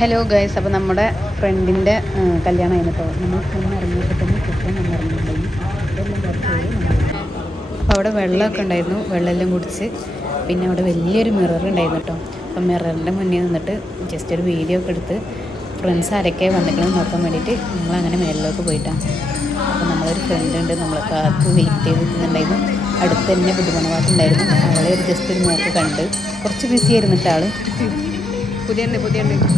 Hello guys, അപ്പോൾ നമ്മുടെ ഫ്രണ്ടിൻ്റെ കല്യാണം കഴിഞ്ഞിട്ടോ നമ്മൾ ഫ്രണ്ട് ഇറങ്ങിയപ്പോൾ തന്നെ കുട്ടൻ നമ്മൾ ഇറങ്ങിയിട്ടുണ്ടായിരുന്നു. അപ്പോൾ അവിടെ വെള്ളമൊക്കെ ഉണ്ടായിരുന്നു, വെള്ളമെല്ലാം കുടിച്ച് പിന്നെ അവിടെ വലിയൊരു മിറർ ഉണ്ടായിരുന്നു കേട്ടോ. അപ്പം മിററിൻ്റെ മുന്നിൽ നിന്നിട്ട് ജസ്റ്റ് ഒരു വീഡിയോ ഒക്കെ എടുത്ത് ഫ്രണ്ട്സ് ആരൊക്കെ വന്നിക്കണമെന്ന് നോക്കാൻ വേണ്ടിയിട്ട് ഞങ്ങളങ്ങനെ മേലിലോട്ട് പോയിട്ടാണ്. അപ്പോൾ നമ്മളൊരു ഫ്രണ്ട് ഉണ്ട്, നമ്മളെ കാത്ത് വെയിറ്റ് ചെയ്ത് നിൽക്കുന്നുണ്ടായിരുന്നു. അടുത്ത് തന്നെ പുതുമണവാട്ടുണ്ടായിരുന്നു. അവളെ ഒരു ജസ്റ്റ് ഒരു നോക്ക് കണ്ട് കുറച്ച് ബിസി ആയിരുന്നിട്ട് ആൾ പുതിയുണ്ട്.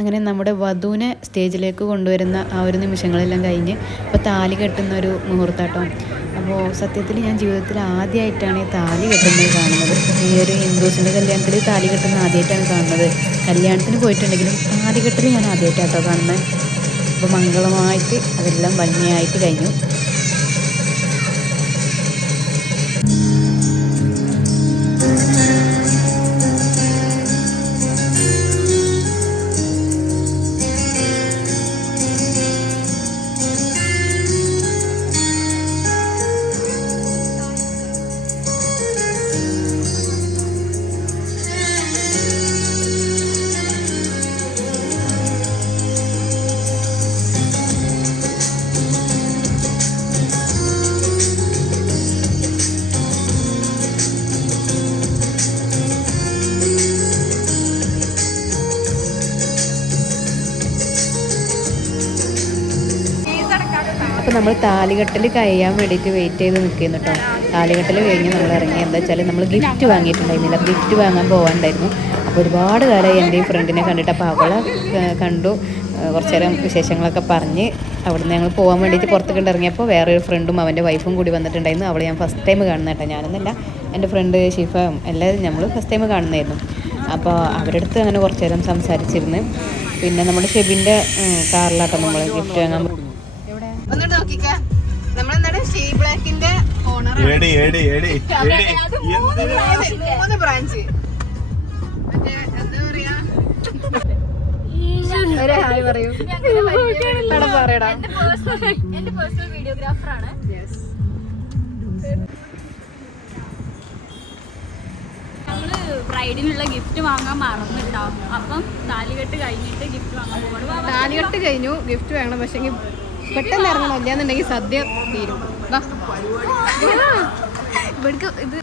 അങ്ങനെ നമ്മുടെ വധുവിനെ സ്റ്റേജിലേക്ക് കൊണ്ടുവരുന്ന ആ ഒരു നിമിഷങ്ങളെല്ലാം കഴിഞ്ഞ് ഇപ്പോൾ താലി കെട്ടുന്ന ഒരു മുഹൂർത്താട്ടോ. അപ്പോൾ സത്യത്തിൽ ഞാൻ ജീവിതത്തിൽ ആദ്യമായിട്ടാണ് ഈ താലി കെട്ടുന്നത് കാണുന്നത്. ഈ ഒരു ഹിന്ദുസിൻ്റെ കല്യാണത്തിൽ താലി കെട്ടുന്നത് ആദ്യമായിട്ടാണ് കാണുന്നത്. കല്യാണത്തിന് പോയിട്ടുണ്ടെങ്കിലും താലി കെട്ടൽ ഞാൻ ആദ്യമായിട്ടാട്ടോ കാണുന്നത്. അപ്പോൾ മംഗളമായിട്ട് അതെല്ലാം ഭംഗിയായിട്ട് കഴിഞ്ഞു. അപ്പോൾ നമ്മൾ താലികെട്ടൽ കഴിയാൻ വേണ്ടിയിട്ട് വെയിറ്റ് ചെയ്ത് നിൽക്കുന്നു കേട്ടോ. താലികെട്ടൽ കഴിഞ്ഞ് നമ്മൾ ഇറങ്ങി. എന്താ വെച്ചാൽ നമ്മൾ ഗിഫ്റ്റ് വാങ്ങിയിട്ടുണ്ടായിരുന്നില്ല, ഗിഫ്റ്റ് വാങ്ങാൻ പോകാനുണ്ടായിരുന്നു. അപ്പോൾ ഒരുപാട് കാലമായി എൻ്റെ ഈ ഫ്രണ്ടിനെ കണ്ടിട്ട്. അപ്പോൾ അവളെ കണ്ടു, കുറച്ച് നേരം വിശേഷങ്ങളൊക്കെ പറഞ്ഞ് അവിടുന്ന് ഞങ്ങൾ പോകാൻ വേണ്ടിയിട്ട് പുറത്തേക്ക് ഇറങ്ങിയപ്പോൾ വേറൊരു ഫ്രണ്ടും അവൻ്റെ വൈഫും കൂടി വന്നിട്ടുണ്ടായിരുന്നു. അവളെ ഞാൻ ഫസ്റ്റ് ടൈം കാണുന്ന കേട്ടോ. ഞാനൊന്നല്ല, എൻ്റെ ഫ്രണ്ട് ഷിഫയും എല്ലാവരും നമ്മൾ ഫസ്റ്റ് ടൈം കാണുന്നതായിരുന്നു. അപ്പോൾ അവരുടെ അടുത്ത് അങ്ങനെ കുറച്ച് നേരം സംസാരിച്ചിരുന്ന് പിന്നെ നമ്മുടെ ഷെബിൻ്റെ കാറിലാട്ടോ നമ്മൾ ഗിഫ്റ്റ് വാങ്ങാൻ. ഒന്നുകൂടെ നോക്കിക്ക, നമ്മളെന്താണ് ഷീ ബ്ലാക്കിന്റെ ഓണർ. 3 ബ്രാഞ്ച്. മറ്റേ എന്താ പറയാ, ഹായ് പറയൂ. പറയടാ, എന്റെ പേഴ്സണൽ വീഡിയോഗ്രാഫർ ആണ്. ബ്രൈഡിനുള്ള ഗിഫ്റ്റ് വാങ്ങാൻ മറന്നിട്ടാവും. അപ്പം താലികെട്ട് കഴിഞ്ഞിട്ട് ഗിഫ്റ്റ് വാങ്ങാൻ പോകണം. താലികെട്ട് കഴിഞ്ഞു, ഗിഫ്റ്റ് വേണം. പക്ഷെ പെട്ടെന്ന് ഇറങ്ങണം, ഇല്ലാന്നുണ്ടെങ്കിൽ സദ്യ തീരും. ഇവിടേക്ക് ഇത്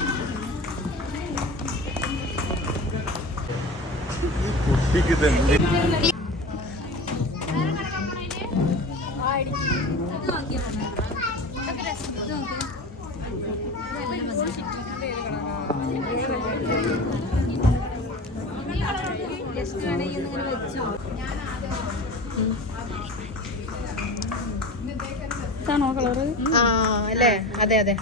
കളറ് അല്ലേ? അതെ അതെ,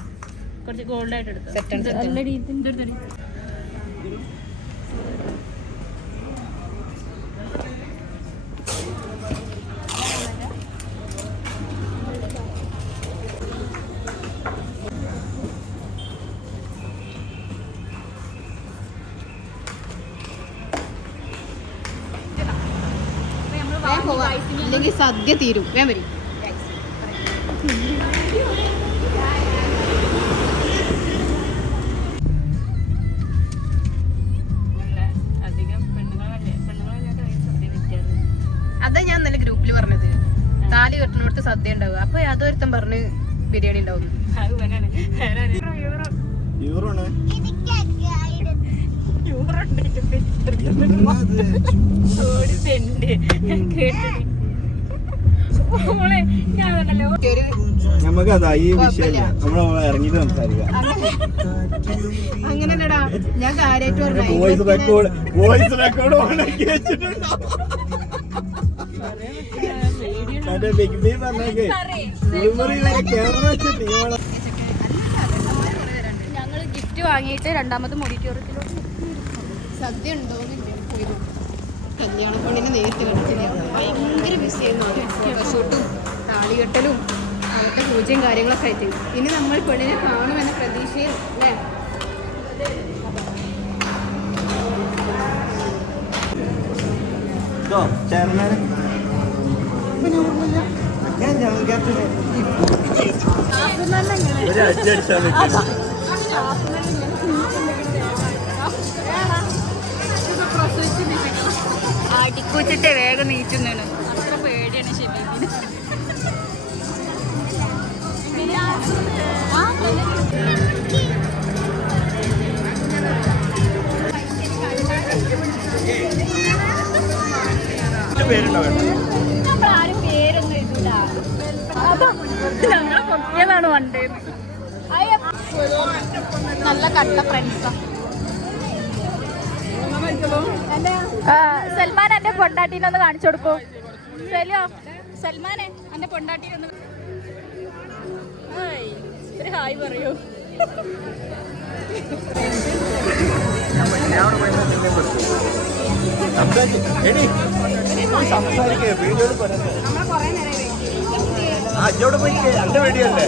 കുറച്ച് ഗോൾഡ് ആയിട്ട് എടുത്തു. സെറ്റ് ഓൾറെഡി ഇതിന്റെ അടുത്ത് ഇല്ലെങ്കിൽ സദ്യ തീരും. വേഗം വരും. അതാ ഞാൻ ഇന്നലെ ഗ്രൂപ്പിൽ പറഞ്ഞത്, താലി കെട്ടുന്നിടത്ത് സദ്യ ഉണ്ടാവുക. അപ്പൊ അതൊരുത്തം പറഞ്ഞ് ബിരിയാണി ഉണ്ടാവും. നമുക്കതാ ഈ വിഷയമില്ല, നമ്മൾ ഇറങ്ങിട്ട് സംസാരിക്കാം. അങ്ങനെയല്ലടാ, ഞാൻ കാര്യമായിട്ട് പറഞ്ഞു. വോയിസ് റെക്കോർഡ് ഓണാക്കി വെച്ചിട്ടുണ്ടോ? ഞങ്ങൾ ഗിഫ്റ്റ് വാങ്ങിയിട്ട് രണ്ടാമത് ഓഡിറ്റോറിയത്തിലോട്ട് സദ്യ ഉണ്ടോന്നില്ല. കല്യാണ പെണ്ണിനെ നേരിട്ട് കണ്ടിട്ടില്ല. ഭയങ്കര ബിസിയായിരുന്നു. ഫോട്ടോഷൂട്ടും താലികെട്ടലും അവരുടെ പൂജയും കാര്യങ്ങളൊക്കെ ആയിട്ട്. ഇനി നമ്മൾ പെണ്ണിനെ കാണുമെന്ന പ്രതീക്ഷയിൽ അല്ലേ? അടിക്കുച്ചിട്ട് വേഗം നീച്ചുന്നാണ്. അത്ര പേടിയാണ് ഷെബീബിന്. നമ്മളാരും പേരൊന്നും എഴുതൂല. അതാ ഞങ്ങളെ പൊട്ടിയതാണ് വണ്ടേന്ന്. നല്ല കട്ട ഫ്രണ്ട്സാ. സൽമാൻ എന്റെ പൊണ്ടാട്ടീനെ ഒന്ന് കാണിച്ചു കൊടുക്കൂ. സൽമാനെ എന്റെ പൊണ്ടാട്ടീനെ ഒന്ന് ഒരു ഹായ് പറയൂ. എന്റെ വീഡിയോല്ലേ?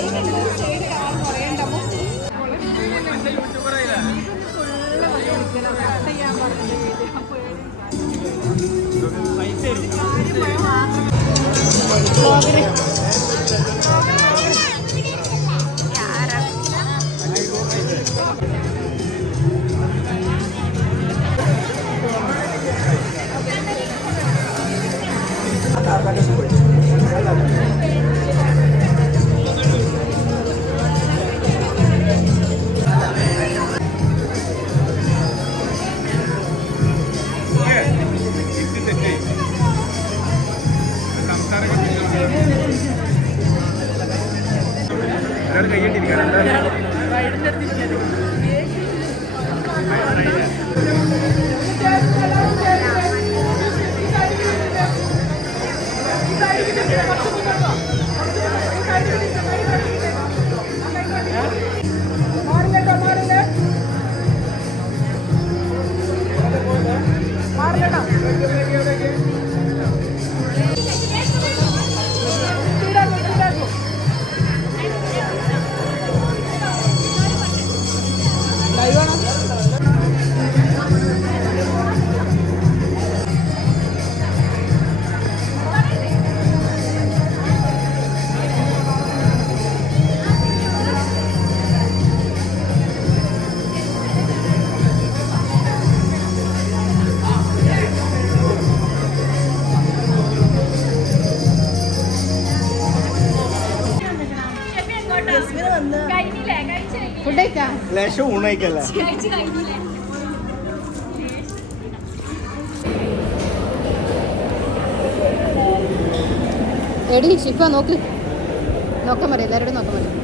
ലേശം ഊണയിക്കല്ലേ കഴിച്ച് കഴിഞ്ഞില്ലേ? എടി ഷിഫ നോക്ക്, നോക്കാൻ പറയാം, എല്ലാവരോടും നോക്കാൻ പറയാം.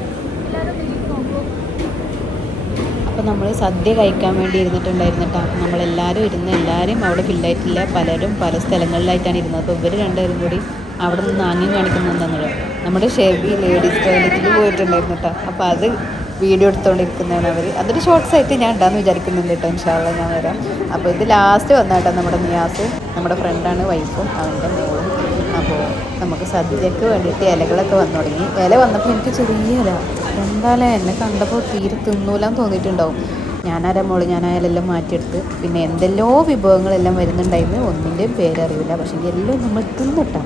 അപ്പോൾ നമ്മൾ സദ്യ കഴിക്കാൻ വേണ്ടി ഇരുന്നിട്ടുണ്ടായിരുന്നു കേട്ടോ. നമ്മളെല്ലാവരും ഇരുന്ന് എല്ലാവരും അവിടെ ഫില്ലായിട്ടില്ല, പലരും പല സ്ഥലങ്ങളിലായിട്ടാണ് ഇരുന്നത്. അപ്പോൾ ഇവർ രണ്ടുപേരും കൂടി അവിടെ നിന്ന് ആംഗ്യം കാണിക്കുന്നുണ്ടെന്നുള്ളത്. നമ്മുടെ ഷെബി ലേഡീസ് ടോയ്ലറ്റിൽ പോയിട്ടുണ്ടായിരുന്നു കേട്ടോ. അപ്പോൾ അത് വീഡിയോ എടുത്തുകൊണ്ടിരിക്കുന്നതാണ് അവർ. അതൊരു ഷോർട്ട്സ് ആയിട്ട് ഞാൻ ഉണ്ടാകുമെന്ന് വിചാരിക്കുന്നുണ്ട് കേട്ടോ. ഇൻഷാല്ലാ ഞാൻ വരാം. അപ്പോൾ ഇത് ലാസ്റ്റ് വന്ന കേട്ടോ നമ്മുടെ നിയാസ്, നമ്മുടെ ഫ്രണ്ടാണ്, വൈഫും അവൻ്റെ മോളും. അപ്പോൾ നമുക്ക് സദ്യക്ക് വേണ്ടിയിട്ട് ഇലകളൊക്കെ വന്നു തുടങ്ങി. ഇല വന്നപ്പോൾ എനിക്ക് ചെറിയ ഇല, എന്തായാലും എന്നെ കണ്ടപ്പോൾ തീരെ തിന്നൂലാന്ന് തോന്നിയിട്ടുണ്ടാവും. ഞാനാരാ മോള്, ഞാൻ ആ ഇലെല്ലാം മാറ്റിയെടുത്ത്. പിന്നെ എന്തെല്ലോ വിഭവങ്ങളെല്ലാം വരുന്നുണ്ടായിരുന്നു, ഒന്നിൻ്റെയും പേരറിയില്ല. പക്ഷേ എല്ലാം നമ്മൾ തിന്നിട്ടാം.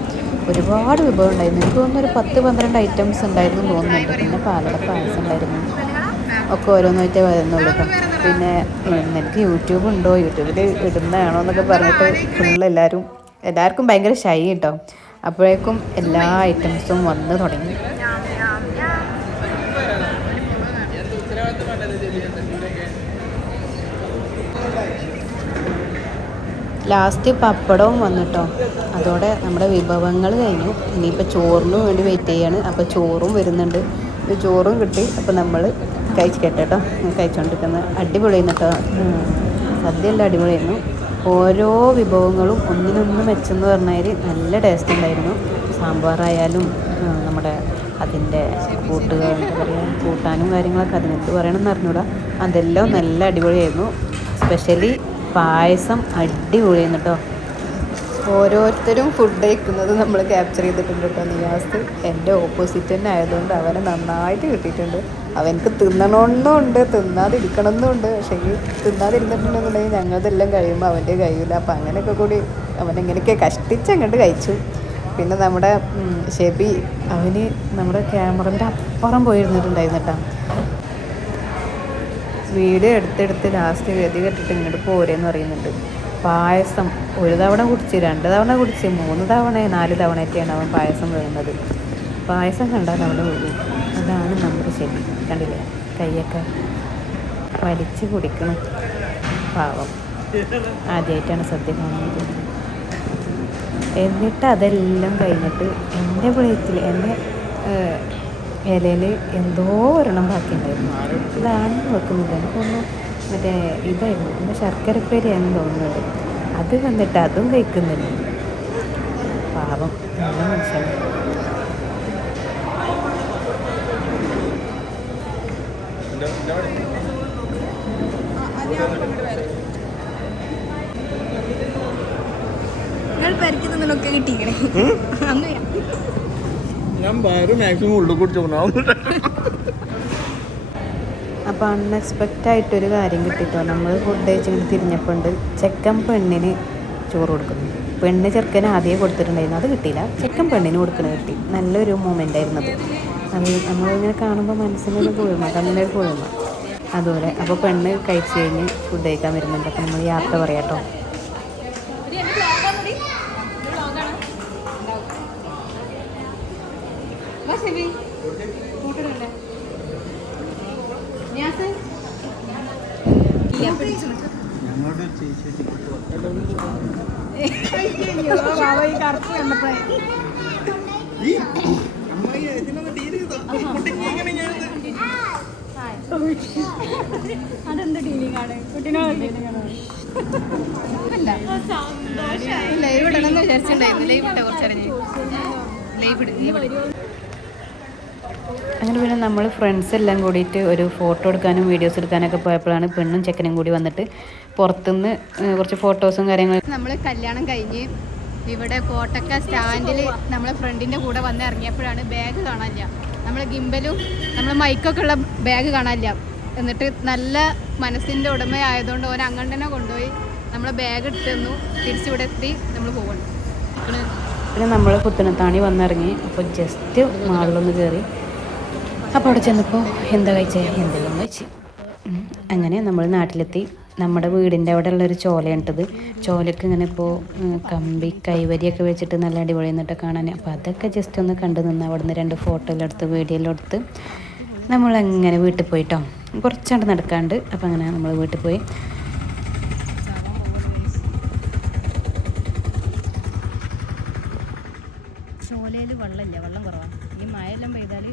ഒരുപാട് വിഭവം ഉണ്ടായിരുന്നു. എനിക്ക് തോന്നുന്നു ഒരു 10-12 ഐറ്റംസ് ഉണ്ടായിരുന്നു തോന്നുന്നുണ്ട്. പിന്നെ പാലട പായസം ഉണ്ടായിരുന്നു, ഒക്കെ ഓരോന്നായിട്ടേ വരുന്നുള്ളൂ കേട്ടോ. പിന്നെ എനിക്ക് യൂട്യൂബ് ഉണ്ടോ, യൂട്യൂബിൽ ഇടുന്നതാണോ എന്നൊക്കെ പറഞ്ഞിട്ട് ഫുള്ള് എല്ലാവർക്കും ഭയങ്കര ഷൈ കേട്ടോ. അപ്പോഴേക്കും എല്ലാ ഐറ്റംസും വന്ന് തുടങ്ങി. ലാസ്റ്റ് പപ്പടവും വന്നിട്ടോ. അതോടെ നമ്മുടെ വിഭവങ്ങൾ കഴിഞ്ഞു. ഇനിയിപ്പോൾ ചോറിന് വേണ്ടി വെയിറ്റ് ചെയ്യാണ്. അപ്പോൾ ചോറും വരുന്നുണ്ട്. ചോറും കിട്ടി. അപ്പോൾ നമ്മൾ കഴിച്ചിട്ടോ, കഴിച്ചുകൊണ്ടിരിക്കുന്നത് അടിപൊളിയായിരുന്നു കേട്ടോ. സദ്യ എല്ലാം അടിപൊളിയായിരുന്നു. ഓരോ വിഭവങ്ങളും ഒന്നിനൊന്ന് മെച്ചെന്ന് പറഞ്ഞാൽ നല്ല ടേസ്റ്റ് ഉണ്ടായിരുന്നു. സാമ്പാറായാലും നമ്മുടെ അതിൻ്റെ കൂട്ടുകൾ എന്താ പറയുക, കൂട്ടാനും കാര്യങ്ങളൊക്കെ അതിനെന്ത് പറയണമെന്ന് അറിഞ്ഞൂടാ, അതെല്ലാം നല്ല അടിപൊളിയായിരുന്നു. സ്പെഷ്യലി പായസം അടിപൊളിയായിരുന്നു കേട്ടോ. ഓരോരുത്തരും ഫുഡ് കഴിക്കുന്നത് നമ്മൾ ക്യാപ്ചർ ചെയ്തിട്ടുണ്ട് കേട്ടോ. നിയാസ് എൻ്റെ ഓപ്പോസിറ്റ് തന്നെ ആയതുകൊണ്ട് അവനെ നന്നായിട്ട് കിട്ടിയിട്ടുണ്ട്. അവനക്ക് തിന്നണമെന്നുണ്ട്, തിന്നാതിരിക്കണമെന്നുണ്ട്. പക്ഷേ തിന്നാതിരുന്നിട്ടുണ്ടെന്നുണ്ടെങ്കിൽ ഞങ്ങളതെല്ലാം കഴിയുമ്പോൾ അവൻ്റെ കഴിയില്ല. അപ്പം അങ്ങനെയൊക്കെ കൂടി അവനെങ്ങനെയൊക്കെ കഷ്ടിച്ചങ്ങോട്ട് കഴിച്ചു. പിന്നെ നമ്മുടെ ഷെബി, അവന് നമ്മുടെ ക്യാമറൻ്റെ അപ്പുറം പോയിരുന്നിട്ടുണ്ടായിരുന്നു കേട്ടോ. വീഡിയോ എടുത്തെടുത്ത് ലാസ്റ്റ് ഗതി കെട്ടിട്ട് ഇങ്ങോട്ട് പോരെന്ന് പറയുന്നുണ്ട്. പായസം 1 തവണ കുടിച്ച്, 2 തവണ കുടിച്ച്, 3 തവണ 4 തവണയൊക്കെയാണ് അവൻ പായസം വീഴുന്നത്. പായസം കണ്ടാൽ അവിടെ വീഴും. അതാണ് നമ്മുടെ ഷെബി. കണ്ടില്ലേ, കൈയൊക്കെ വലിച്ച് കുടിക്കണം. പാവം, ആദ്യമായിട്ടാണ് സദ്യ കാണുന്നത്. എന്നിട്ട് അതെല്ലാം കഴിഞ്ഞിട്ട് എൻ്റെ പ്ലേറ്റിൽ, എൻ്റെ ഇലയിൽ എന്തോ ഒരെണ്ണം ബാക്കിയുണ്ടായിരുന്നു. ഇതാണ് വെക്കുന്നില്ല, എനിക്കൊന്നും മറ്റേ ഇതായിരുന്നു, പിന്നെ ശർക്കരപ്പേരിയാണെന്ന് തോന്നുന്നുണ്ട്. അത് വന്നിട്ട് അതും കഴിക്കുന്നില്ല. പാവം, നല്ല മനുഷ്യനാണ്. നിങ്ങൾ പരിചയത്തിനൊക്കെ കിട്ടിക്കണേ. ഞാൻ മാക്സിമം ഉള്ളിൽ കുടിച്ചോണ്ടാവും. അപ്പോൾ അൺഎക്സ്പെക്റ്റ് ആയിട്ടൊരു കാര്യം കിട്ടിയിട്ടോ. നമ്മൾ ഫുഡ് കഴിച്ചിട്ട് തിരിഞ്ഞപ്പോൾ ഉണ്ട് ചെക്കൻ പെണ്ണിന് ചോറ് കൊടുക്കുന്നു. പെണ്ണ് ചെറുക്കന് ആദ്യമേ കൊടുത്തിട്ടുണ്ടായിരുന്നു, അത് കിട്ടിയില്ല. ചെക്കൻ പെണ്ണിന് കൊടുക്കുന്നത് കിട്ടി. നല്ലൊരു മൊമെൻ്റ് ആയിരുന്നത്. അത് നമ്മളിങ്ങനെ കാണുമ്പോൾ മനസ്സിനൊരു കുളിർമ, കണ്ണിനൊരു കുളിർമ അതുപോലെ. അപ്പോൾ പെണ്ണ് കഴിച്ച് കഴിഞ്ഞ് ഫുഡ് കഴിക്കാൻ വരുന്നുണ്ട്. അപ്പോൾ നമ്മൾ യാത്ര പറയാം കേട്ടോ. അതെന്ത് ഡീലിംഗ് ആണ് കുട്ടീനോട് ലൈവ് ഇടണമെന്ന് വിചാരിച്ചിട്ടുണ്ടായിരുന്നു. ലൈവ് ഇട്ട കുറച്ചറിഞ്ഞ് ലൈവ് ഇടും. അങ്ങനെ പിന്നെ നമ്മൾ ഫ്രണ്ട്സ് എല്ലാം കൂടിയിട്ട് ഒരു ഫോട്ടോ എടുക്കാനും വീഡിയോസ് എടുക്കാനൊക്കെ പോയപ്പോഴാണ് പെണ്ണും ചെക്കനും കൂടി വന്നിട്ട് പുറത്തുനിന്ന് കുറച്ച് ഫോട്ടോസും കാര്യങ്ങളും. നമ്മൾ കല്യാണം കഴിഞ്ഞ് ഇവിടെ കോട്ടക്ക സ്റ്റാൻഡിൽ നമ്മളെ ഫ്രണ്ടിൻ്റെ കൂടെ വന്ന് ഇറങ്ങിയപ്പോഴാണ് ബാഗ് കാണാനില്ല. നമ്മൾ ഗിംബലും നമ്മൾ മൈക്കൊക്കെ ഉള്ള ബാഗ് കാണാനില്ല. എന്നിട്ട് നല്ല മനസ്സിൻ്റെ ഉടമയായതുകൊണ്ട് ഓൻ അങ്ങനെ തന്നെ കൊണ്ടുപോയി നമ്മളെ ബാഗ് എടുത്ത് തന്നു. തിരിച്ചിവിടെ എത്തി നമ്മൾ പോകണം. പിന്നെ നമ്മൾ പുത്തനത്താണി വന്നിറങ്ങി. അപ്പോൾ ജസ്റ്റ് മാളിലൊന്ന് കയറി. അപ്പോൾ അവിടെ ചെന്നപ്പോൾ എന്താ കഴിച്ചത്, എന്തെല്ലാം കഴിച്ച്. അങ്ങനെ നമ്മൾ നാട്ടിലെത്തി. നമ്മുടെ വീടിൻ്റെ അവിടെ ഉള്ളൊരു ചോലയുണ്ടത്. ചോലയ്ക്ക് ഇങ്ങനെ ഇപ്പോൾ കമ്പി കൈവരിയൊക്കെ വെച്ചിട്ട് നല്ല അടിപൊളി എന്നിട്ട് കാണാൻ. അപ്പോൾ അതൊക്കെ ജസ്റ്റ് ഒന്ന് കണ്ടു നിന്ന് അവിടെ നിന്ന് 2 ഫോട്ടോ എല്ലാം എടുത്ത് വീഡിയോ എല്ലാം എടുത്ത് നമ്മളങ്ങനെ വീട്ടിൽ പോയിട്ടോ. കുറച്ചാണ്ട് നടക്കാണ്ട്. അപ്പം അങ്ങനെ നമ്മൾ വീട്ടിൽ പോയി. ചോലയിൽ വെള്ളമില്ല, വെള്ളം കുറവാണ്. ഈ മഴയെല്ലാം പെയ്താൽ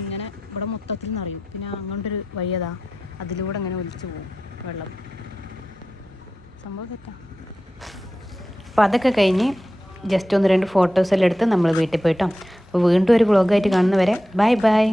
ഇങ്ങനെ ഇവിടെ മൊത്തത്തിൽ നിറയും. പിന്നെ അങ്ങോട്ടൊരു വഴിയതാ, അതിലൂടെ അങ്ങനെ ഒലിച്ചു പോകും വെള്ളം. സംഭവം തെറ്റാ. അപ്പോൾ അതൊക്കെ കഴിഞ്ഞ് ജസ്റ്റ് 1-2 ഫോട്ടോസെല്ലാം എടുത്ത് നമ്മൾ വീട്ടിൽ പോയിട്ടോ. അപ്പോൾ വീണ്ടും ഒരു വ്ളോഗായിട്ട് കാണുന്നവരെ ബൈ ബൈ.